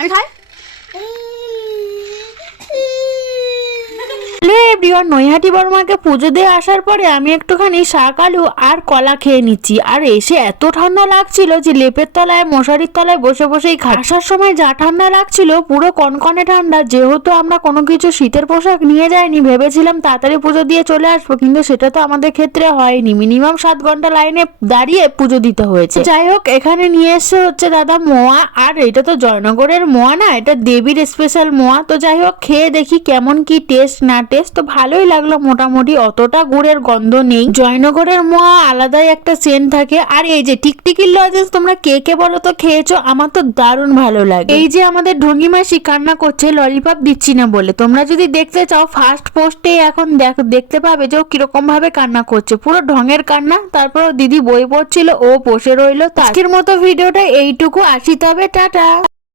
আমি খাই। নৈহাটি বড়মাকে পুজো দিয়ে আসার পরে আমি একটুখানি শাক আলু আর কলা খেয়ে নিচ্ছি। আর এসে এত ঠান্ডা লাগছিল যে লেপের তলায় মশারির তলায় বসে বসেই আসার সময় যা ঠান্ডা লাগছিল, পুরো কনকনে ঠান্ডা। যেহেতু আমরা কোনো কিছু শীতের পোশাক নিয়ে যাইনি, ভেবেছিলাম তাড়াতাড়ি পুজো দিয়ে চলে আসবো, কিন্তু সেটা তো আমাদের ক্ষেত্রে হয়নি। মিনিমাম 7 ঘন্টা লাইনে দাঁড়িয়ে পুজো দিতে হয়েছে। যাই হোক, এখানে নিয়ে এসছে হচ্ছে দাদা মোয়া। আর এটা তো জয়নগরের মোয়া না, এটা দেবীর স্পেশাল মোয়া। তো যাই হোক, খেয়ে দেখি কেমন কি টেস্ট না টেস্ট। তো ভালোই লাগলো মোটামুটি, অতটা গুড়ের গন্ধ নেই। জয়নগরের মোয়া আলাদাই একটা সেন্ট থাকে। আর এই যে টিকটিকির লজেন্স, তোমরা কে কে বলো তো খেয়েছো? আমার তো দারুণ ভালো লাগে। এই যে আমাদের ঢঙ্গি মাসি কান্না করছে ললিপপ দিচ্ছি না বলে। তোমরা যদি দেখতে চাও ফার্স্ট পোস্টে এখন দেখতে পাবে যে ও কিরকম ভাবে কান্না করছে, পুরো ঢঙের কান্না। তারপর দিদি বই পড়ছিল, ও বসে রইলো। আজকের মতো ভিডিওটা এইটুকু, আসি তবে, টাটা।